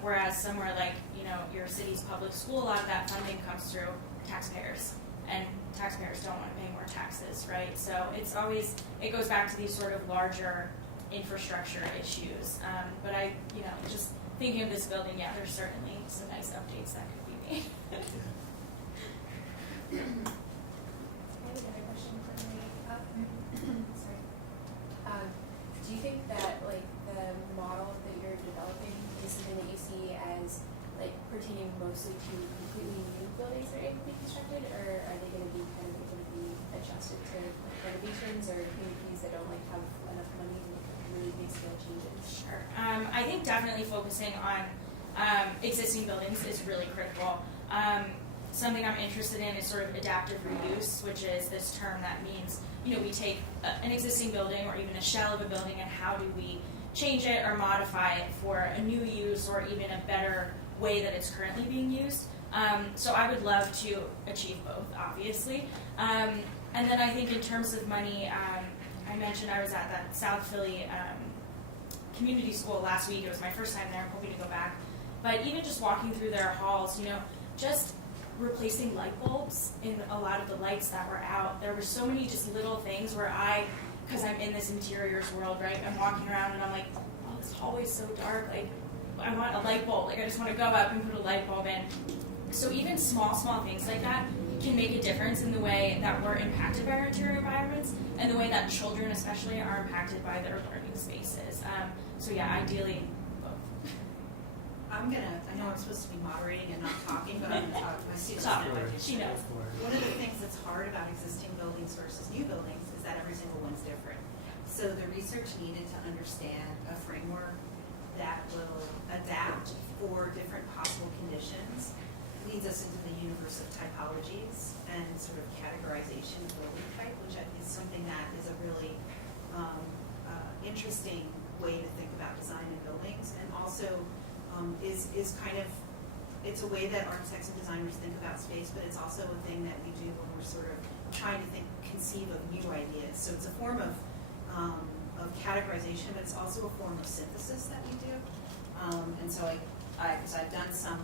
Whereas somewhere like, you know, your city's public school, a lot of that funding comes through taxpayers, and taxpayers don't want to pay more taxes, right? So it's always, it goes back to these sort of larger infrastructure issues. But I, you know, just thinking of this building, yeah, there's certainly some nice updates that could be made. I have another question for Marie. Sorry. Do you think that like the model that you're developing is something that you see as like pertaining mostly to completely new buildings that are able to be constructed, or are they going to be kind of able to be adjusted to like, renovations or communities that don't like have enough money to make really big scale changes? Sure. I think definitely focusing on existing buildings is really critical. Something I'm interested in is sort of adaptive reuse, which is this term that means, you know, we take an existing building or even a shell of a building, and how do we change it or modify it for a new use or even a better way that it's currently being used. So I would love to achieve both, obviously. And then I think in terms of money, I mentioned I was at that South Philly community school last week. It was my first time there. I'm hoping to go back. But even just walking through their halls, you know, just replacing light bulbs in a lot of the lights that were out. There were so many just little things where because I'm in this interiors world, right, I'm walking around and I'm like, oh, this hallway's so dark. Like, I want a light bulb. Like, I just want to go up and put a light bulb in. So even small things like that can make a difference in the way that we're impacted by our interior environments and the way that children especially are impacted by their learning spaces. So yeah, ideally both. I know I'm supposed to be moderating and not talking, but I'm going to talk to my students. Talk. now. She knows. One of the things that's hard about existing buildings versus new buildings is that every single one's different. So the research needed to understand a framework that will adapt for different possible conditions leads us into the universe of typologies and sort of categorization of building type, which is something that is a really interesting way to think about design in buildings, and also is kind of, it's a way that architects and designers think about space, but it's also a thing that we do when we're sort of trying to conceive of new ideas. So it's a form of categorization, but it's also a form of synthesis that we do. And so because I've done some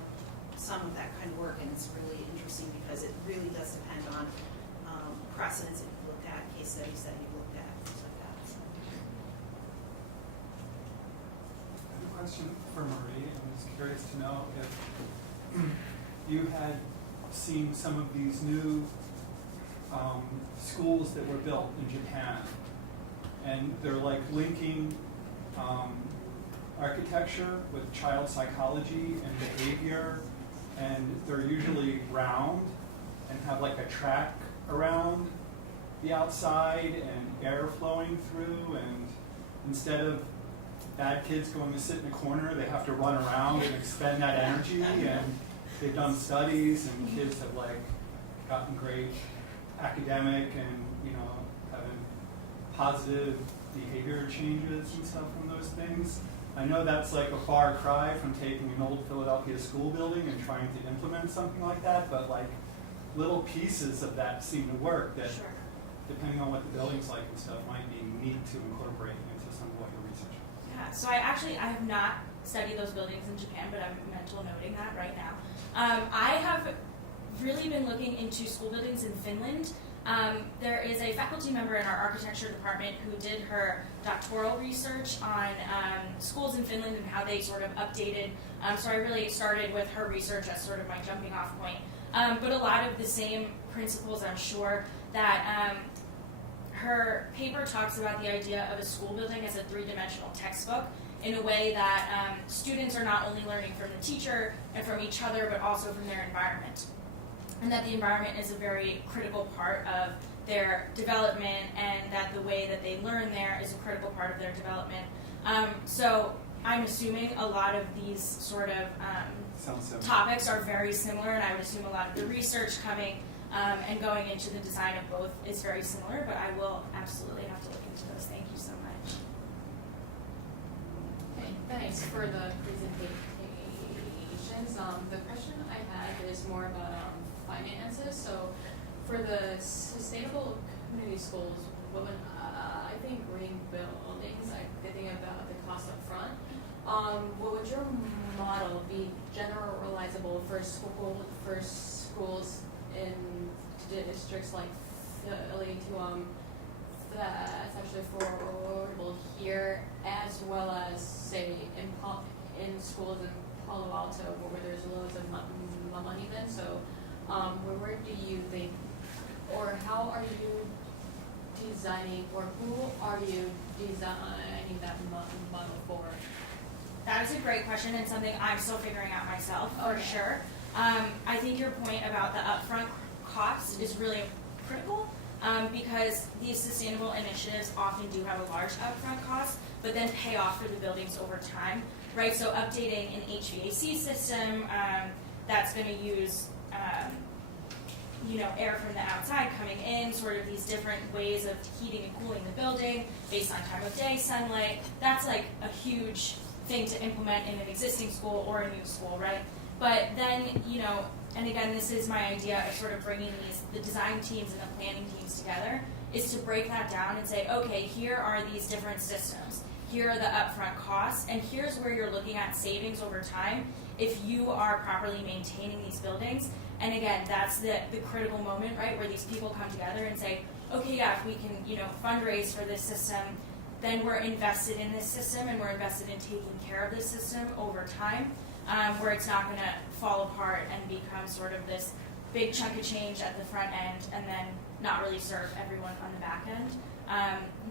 of that kind of work, and it's really interesting because it really does depend on precedents that you've looked at, case studies that you've looked at, things like that. So. I have a question for Marie. I'm just curious to know if you had seen some of these new schools that were built in Japan, and they're like linking architecture with child psychology and behavior, and they're usually round and have like a track around the outside and air flowing through, and instead of bad kids going to sit in a corner, they have to run around and expend that energy, and they've done studies, and kids have like gotten great academic and, you know, having positive behavior changes and stuff from those things. I know that's like a far cry from taking an old Philadelphia school building and trying to implement something like that, but like little pieces of that seem to work that, Sure. depending on what the building's like and stuff, might be neat to incorporate into some of what you're researching. Yeah, so I have not studied those buildings in Japan, but I'm mental noting that right now. I have really been looking into school buildings in Finland. There is a faculty member in our architecture department who did her doctoral research on schools in Finland and how they sort of updated. So I really started with her research as sort of my jumping off point. But a lot of the same principles, I'm sure, that her paper talks about the idea of a school building as a three-dimensional textbook in a way that students are not only learning from the teacher and from each other, but also from their environment. And that the environment is a very critical part of their development, and that the way that they learn there is a critical part of their development. So I'm assuming a lot of these sort of topics are very similar, and I would assume a lot of the research coming and going into the design of both is very similar, but I will absolutely have to look into those. Thank you so much. Thanks for the presentations. The question I had is more about finances. So for the sustainable community schools, when I think green buildings, I think about the cost up front. What would your model be generalizable for schools in districts like Philly to that's actually affordable here, as well as say in schools in Palo Alto where there's loads of money then? So where do you think, or how are you designing, or who are you designing that model for? That is a great question and something I'm still figuring out myself, for sure. I think your point about the upfront cost is really critical because these sustainable initiatives often do have a large upfront cost, but then pay off for the buildings over time, right? So updating an HVAC system that's going to use air from the outside coming in, sort of these different ways of heating and cooling the building based on time of day, sunlight. That's like a huge thing to implement in an existing school or a new school, right? But then, and again, this is my idea of sort of bringing the design teams and the planning teams together, is to break that down and say, okay, here are these different systems. Here are the upfront costs, and here's where you're looking at savings over time if you are properly maintaining these buildings. And again, that's the critical moment, right, where these people come together and say, okay, yeah, if we can, fundraise for this system, then we're invested in this system and we're invested in taking care of this system over time, where it's not going to fall apart and become sort of this big chunk of change at the front end and then not really serve everyone on the back end.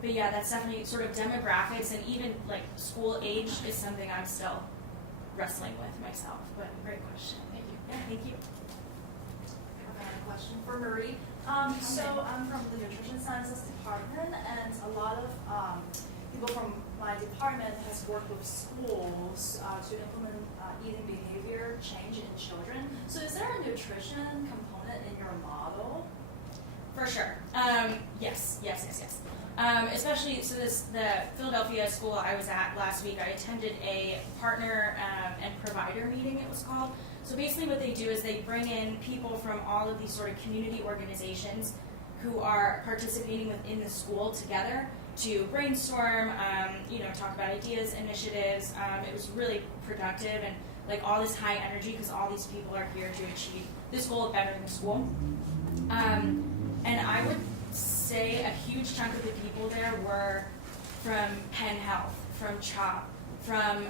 But yeah, that's definitely sort of demographics, and even like school age is something I'm still wrestling with myself. But great question. Thank you. Yeah, thank you. I have a question for Marie. So I'm from the Nutrition Sciences department, and a lot of people from my department has worked with schools to implement eating behavior change in children. So is there a nutrition component in your model? For sure. Yes. Especially, so the Philadelphia school I was at last week, I attended a partner and provider meeting, it was called. So basically what they do is they bring in people from all of these sort of community organizations who are participating within the school together to brainstorm, talk about ideas, initiatives. It was really productive and like all this high energy because all these people are here to achieve this goal of bettering the school. And I would say a huge chunk of the people there were from Penn Health, from CHOP, from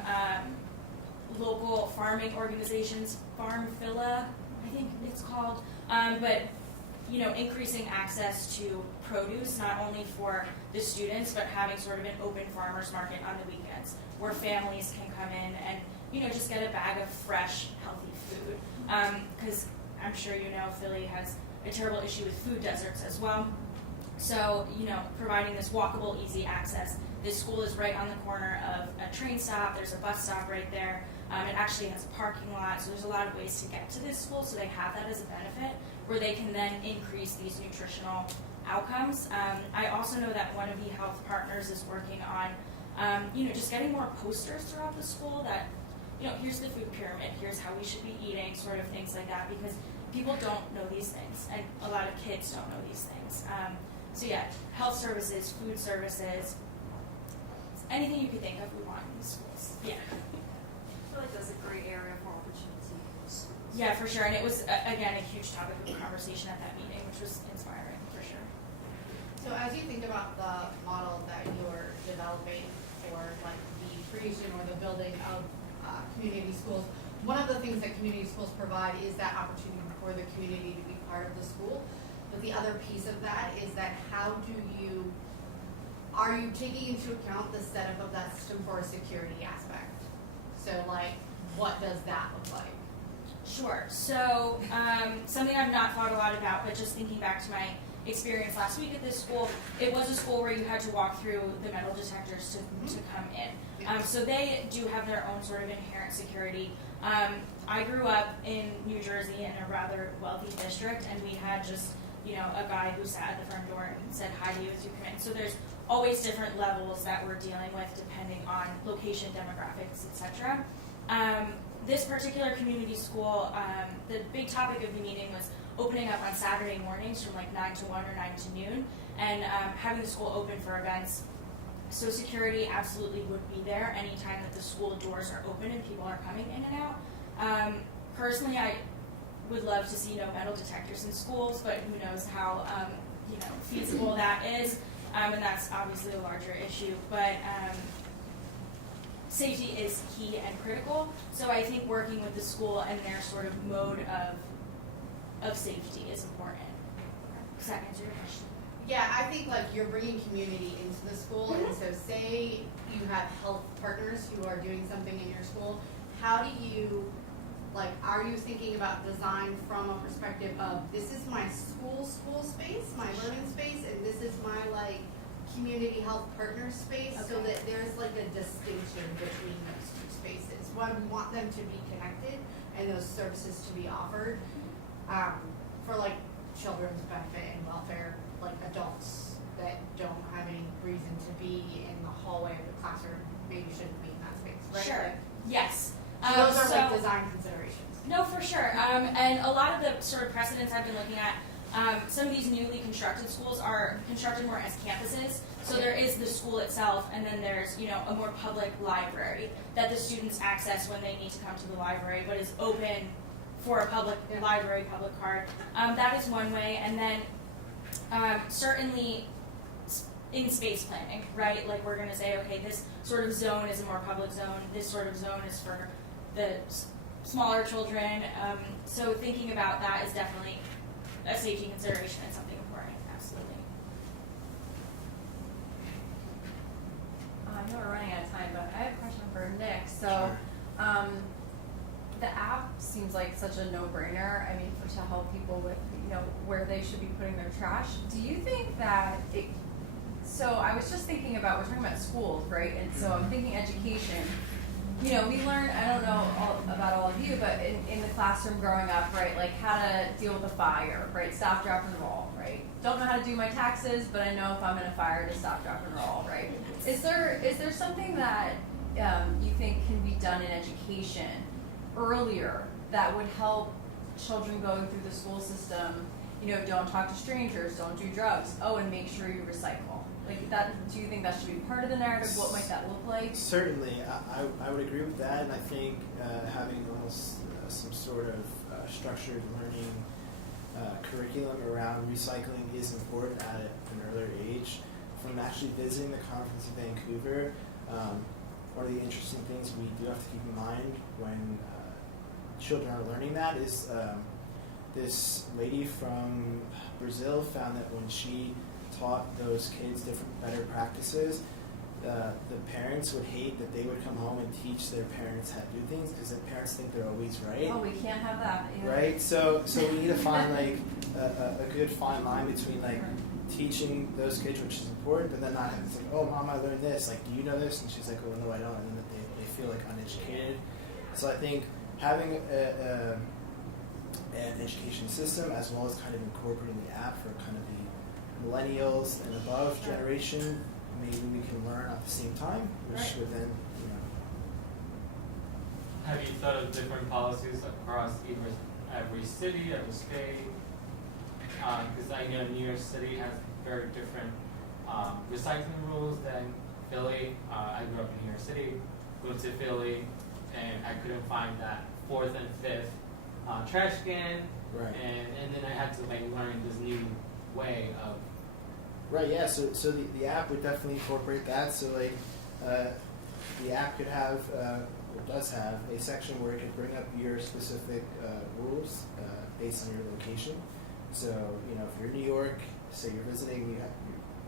local farming organizations, Farmphilla, I think it's called, but increasing access to produce, not only for the students, but having sort of an open farmers market on the weekends where families can come in and just get a bag of fresh, healthy food. Because I'm sure Philly has a terrible issue with food deserts as well. So, providing this walkable, easy access. This school is right on the corner of a train stop. There's a bus stop right there. It actually has a parking lot, so there's a lot of ways to get to this school, so they have that as a benefit, where they can then increase these nutritional outcomes. I also know that one of the health partners is working on, just getting more posters throughout the school that, here's the food pyramid, here's how we should be eating, sort of things like that, because people don't know these things, and a lot of kids don't know these things. So yeah, health services, food services, anything you could think of, we want in these schools. Yeah. I feel like that's a great area for opportunity. Yeah, for sure. And it was, again, a huge topic of conversation at that meeting, which was inspiring, for sure. So as you think about the model that you're developing for like the creation or the building of community schools, one of the things that community schools provide is that opportunity for the community to be part of the school. But the other piece of that is that are you taking into account the setup of that system for a security aspect? So like, what does that look like? Sure. So something I've not thought a lot about, but just thinking back to my experience last week at this school, it was a school where you had to walk through the metal detectors to come in. So they do have their own sort of inherent security. I grew up in New Jersey in a rather wealthy district, and we had just a guy who sat at the front door and said hi to you as you come in. So there's always different levels that we're dealing with depending on location, demographics, etc. This particular community school, the big topic of the meeting was opening up on Saturday mornings from like 9 to 1 or 9 to noon, and having the school open for events. So security absolutely would be there anytime that the school doors are open and people are coming in and out. Personally, I would love to see no metal detectors in schools, but who knows how feasible that is, and that's obviously a larger issue. But safety is key and critical. So I think working with the school and their sort of mode of safety is important. Does that answer your question? Yeah, I think like you're bringing community into the school, and so say you have health partners who are doing something in your school, how do you, like, are you thinking about design from a perspective of this is my school space, my learning space, and this is my like community health partner space, so that there's like a distinction between those two spaces. One, we want them to be connected and those services to be offered for like children's benefit and welfare, like adults that don't have any reason to be in the hallway of the classroom maybe shouldn't be in that space, right? Sure. Like, Yes. so those are like design considerations. No, for sure. And a lot of the sort of precedents I've been looking at, some of these newly constructed schools are constructed more as campuses. So there is the school itself, and then there's a more public library that the students access when they need to come to the library, but is open for a public library, public card. That is one way, and then certainly in space planning, right? Like we're going to say, okay, this sort of zone is a more public zone. This sort of zone is for the smaller children. So thinking about that is definitely a safety consideration and something important. Absolutely. I know we're running out of time, but I have a question for Nick. So, the app seems like such a no-brainer. I mean, to help people with where they should be putting their trash. Do you think that it? So I was just thinking about, we're talking about schools, right? And so I'm thinking education. We learn, I don't know about all of you, but in the classroom growing up, right, like how to deal with a fire, right, stop, drop, and roll, right? Don't know how to do my taxes, but I know if I'm in a fire to stop, drop, and roll, right? Is there something that you think can be done in education earlier that would help children going through the school system, don't talk to strangers, don't do drugs, and make sure you recycle? Like that, do you think that should be part of the narrative? What might that look like? Certainly, I would agree with that, and I think having almost some sort of structured learning curriculum around recycling is important at an earlier age. From actually visiting the conference in Vancouver, one of the interesting things we do have to keep in mind when children are learning that is this lady from Brazil found that when she taught those kids better practices, the parents would hate that they would come home and teach their parents how to do things because their parents think they're always right. Oh, we can't have that. Yeah. Right? So we need to find like a good fine line between like teaching those kids, which is important, but then not having it's like, oh, mom, I learned this. Like, do you know this? And she's like, oh, no, I don't. And then they feel like uneducated. So I think having an education system as well as kind of incorporating the app for kind of the millennials and above generation, maybe we can learn at the same time, which would then, Have you thought of different policies across every city, every state? Because I know New York City has very different recycling rules than Philly. I grew up in New York City, moved to Philly, and I couldn't find that 4th and 5th trash can. Right. And then I had to learn this new way of. Right. Yeah. So the app would definitely incorporate that. So the app could have, or does have, a section where it could bring up your specific rules based on your location. So if you're in New York, say you're visiting,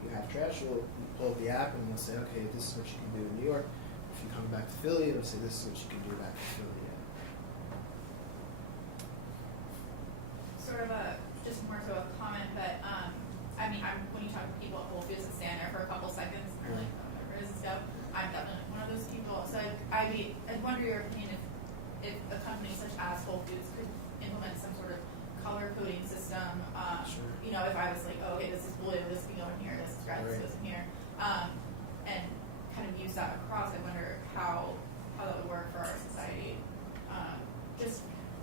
you have trash. We'll pull up the app and we'll say, okay, this is what you can do in New York. If you come back to Philly, it'll say this is what you can do back to Philly. Sort of just more so a comment, but when you talk to people at Whole Foods and stand there for a couple seconds, and they're like, oh, where does this go? I'm definitely one of those people. So I'd wonder your opinion if a company such as Whole Foods could implement some sort of color coding system. Sure. If I was like, oh, okay, this is blue, this can go in here, this is red, this goes in here. and kind of use that across. I wonder how that would work for our society, just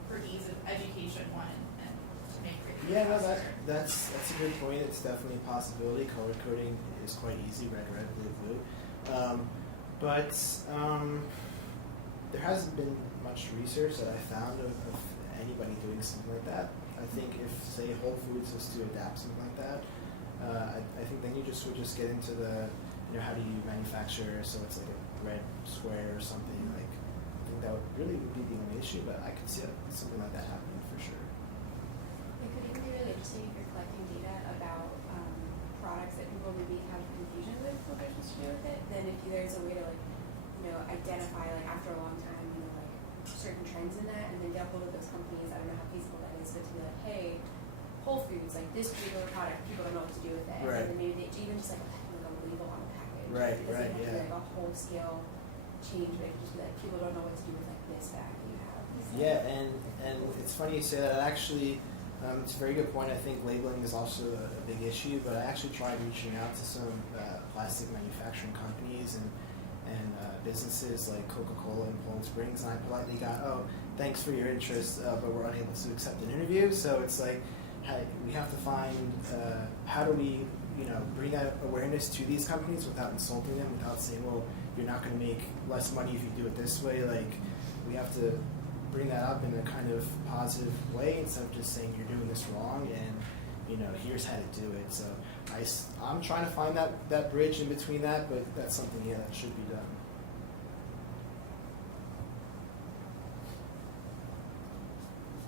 for ease of education, one, and to make creativity Yeah, no, faster. that's a good point. It's definitely a possibility. Color coding is quite easy, red, blue, blue. There hasn't been much research that I found of anybody doing something like that. I think if, say, Whole Foods was to adapt something like that, I think then you would just get into the, how do you manufacture, so it's like a red square or something, like, I think that would be the only issue, but I could see something like that happening for sure. It could even be really interesting if you're collecting data about products that people maybe have confusion with what they're supposed to do with it. Then if there's a way to identify after a long time, certain trends in that, and then get a hold of those companies. I don't know how feasible that is, but to be like, hey, Whole Foods, this particular product, people don't know what to do with it. Right. And then maybe they even just a label on a package. Right, It doesn't have to yeah. be a whole scale change, but it could just be people don't know what to do with this bag that you have. Yeah, and it's funny you say that. Actually, it's a very good point. I think labeling is also a big issue, but I actually tried reaching out to some plastic manufacturing companies and businesses like Coca-Cola and Poland Springs, and I politely got, thanks for your interest, but we're unable to accept an interview. So it's like, we have to find, how do we, bring out awareness to these companies without insulting them, without saying, well, you're not going to make less money if you do it this way. We have to bring that up in a kind of positive way instead of just saying you're doing this wrong and, here's how to do it. So I'm trying to find that bridge in between that, but that's something, that should be done.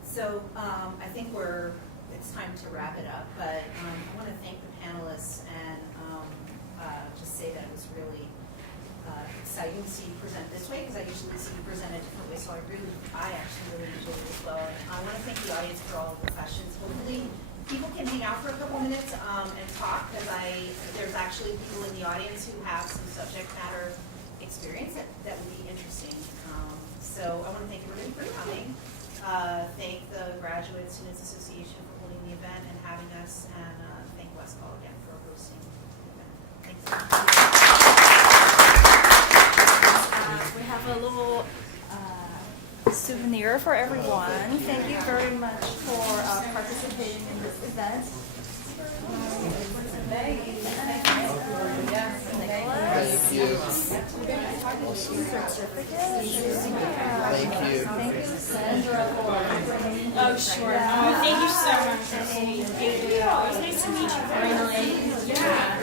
So I think it's time to wrap it up, but I want to thank the panelists and just say that it was really exciting to see you present this way, because I usually see you present a different way, so I actually really enjoyed it as well. And I want to thank the audience for all of the questions. Hopefully people can hang out for a couple minutes and talk, because there's actually people in the audience who have some subject matter experience that would be interesting. So I want to thank everybody for coming. Thank the Graduate Students Association for holding the event and having us, and thank Westfall again for hosting the event. Thanks. We have a little souvenir for everyone. Thank you very much for participating in this event. Thank you. Thank you, Sandra, for bringing. Oh, sure. Thank you so much. Thank you. It was nice to meet you finally. Yeah.